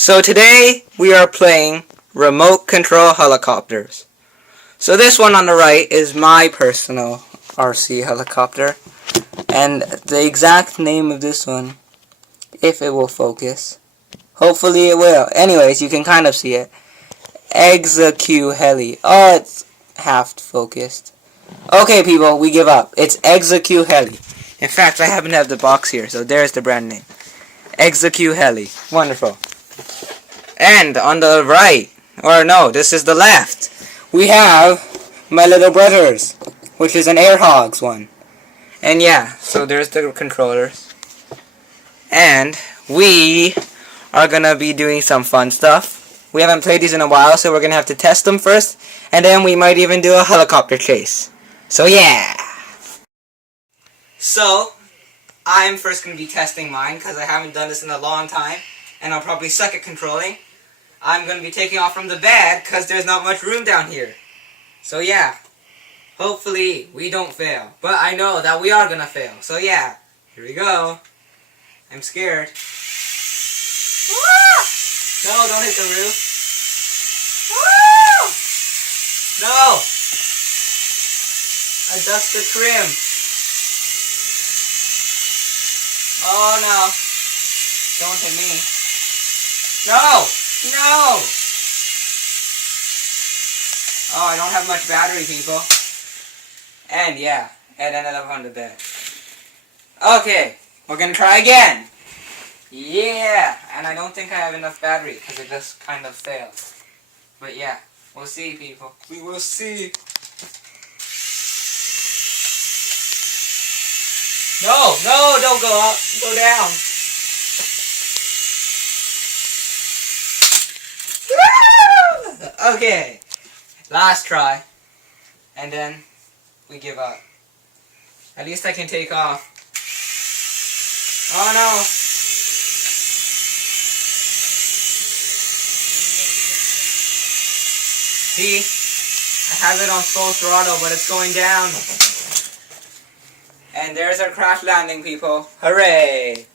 So today we are playing remote control helicopters. So this one on the right is my personal RC helicopter, and the exact name of this one, if it will focus, hopefully it will. Anyways, you can kind of see it. ExaQ Heli. Oh, it's half focused. Okay, people, we give up. It's ExaQ Heli. In fact, I happen to have the box here, so there's the brand name. ExaQ Heli. Wonderful. And on the right, or no, this is the left, we have my little brothers, which is an Airhogs one. And yeah, so there's the controllers. And we are gonna be doing some fun stuff. We haven't played these in a while, so we're gonna have to test them first, and then we might even do a helicopter chase. So yeah! So, I'm first gonna be testing mine, because I haven't done this in a long time, and I'll probably suck at controlling. I'm going to be taking off from the bed because there's not much room down here. So yeah, hopefully we don't fail. But I know that we are going to fail. So yeah, here we go. I'm scared. No, don't hit the roof. No! Adjust the trim. Oh no. Don't hit me. No! No! Oh, I don't have much battery, people. And yeah, it ended up on the bed. Okay, we're gonna try again. Yeah, and I don't think I have enough battery because it just kind of failed. But yeah, we'll see, people. We will see. No, no, don't go up. Go down. Okay, last try, and then we give up. At least I can take off. Oh no! See, I have it on full throttle, but it's going down. And there's our crash landing, people. Hooray!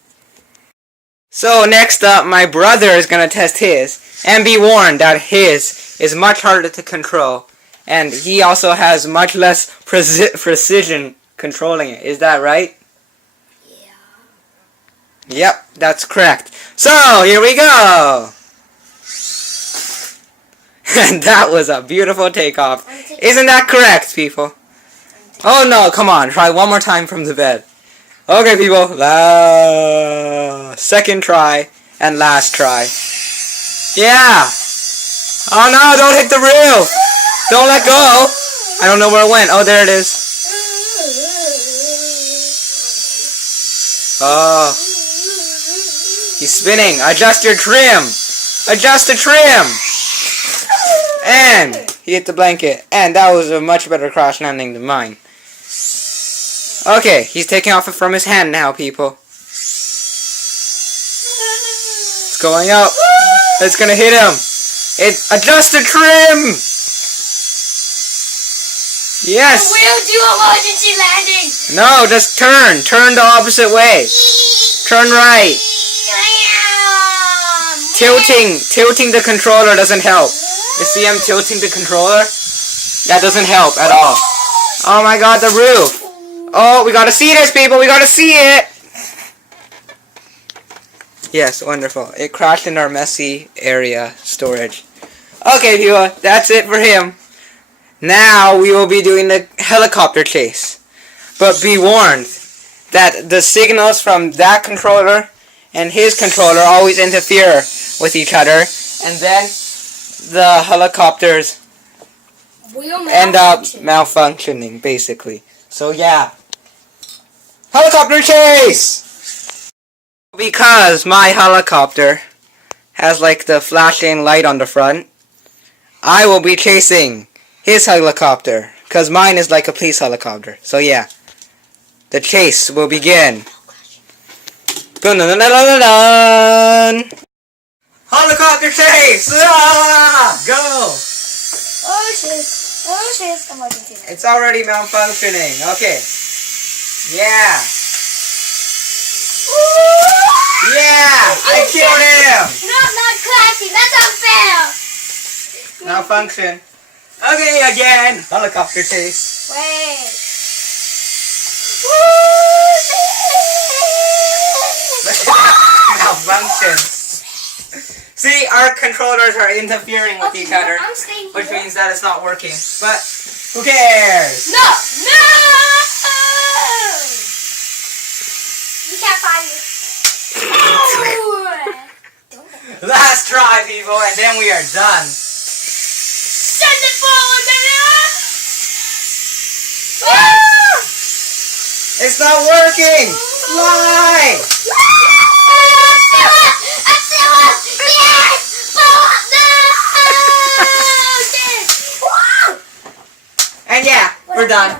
So next up, my brother is gonna test his, and be warned that his is much harder to control, and he also has much less precision controlling it. Is that right? Yeah. Yep, that's correct. So here we go. And that was a beautiful takeoff. Isn't that correct, people? Oh no, come on, try one more time from the bed. Okay, people, second try and last try. Yeah. Oh no, don't hit the roof. Don't let go. I don't know where it went. Oh, there it is. Oh. He's spinning. Adjust your trim. Adjust the trim. And he hit the blanket. And that was a much better crash landing than mine. Okay, he's taking off it from his hand now, people. It's going up. It's gonna hit him. Adjust the trim! Yes! We'll do emergency landing! No, just turn. Turn the opposite way. Turn right. Tilting the controller doesn't help. You see I'm tilting the controller? That doesn't help at all. Oh my god, the roof! Oh, we gotta see this, people! We gotta see it! Yes, wonderful. It crashed in our messy area storage. Okay, people, that's it for him. Now we will be doing the helicopter chase. But be warned that the signals from that controller and his controller always interfere with each other, and then the helicopters end up malfunctioning, basically. So yeah. Helicopter chase! Because my helicopter has like the flashing light on the front, I will be chasing his helicopter, because mine is like a police helicopter. So yeah, the chase will begin. Dun dun dun dun dun dun! Helicopter chase! Ah! Go! Oh shit. Oh shit. Emergency landing. It's already malfunctioning. Okay. Yeah. Yeah! I killed him! Not malfunction. Okay, again. Helicopter chase. Wait. Malfunction. See, our controllers are interfering with each other, I'm staying which here. means that it's not working. But who cares? No! No! You can't find me. No! Last try, people, and then we are done. Send it forward, baby! It's not working. Fly! And yeah, we're done.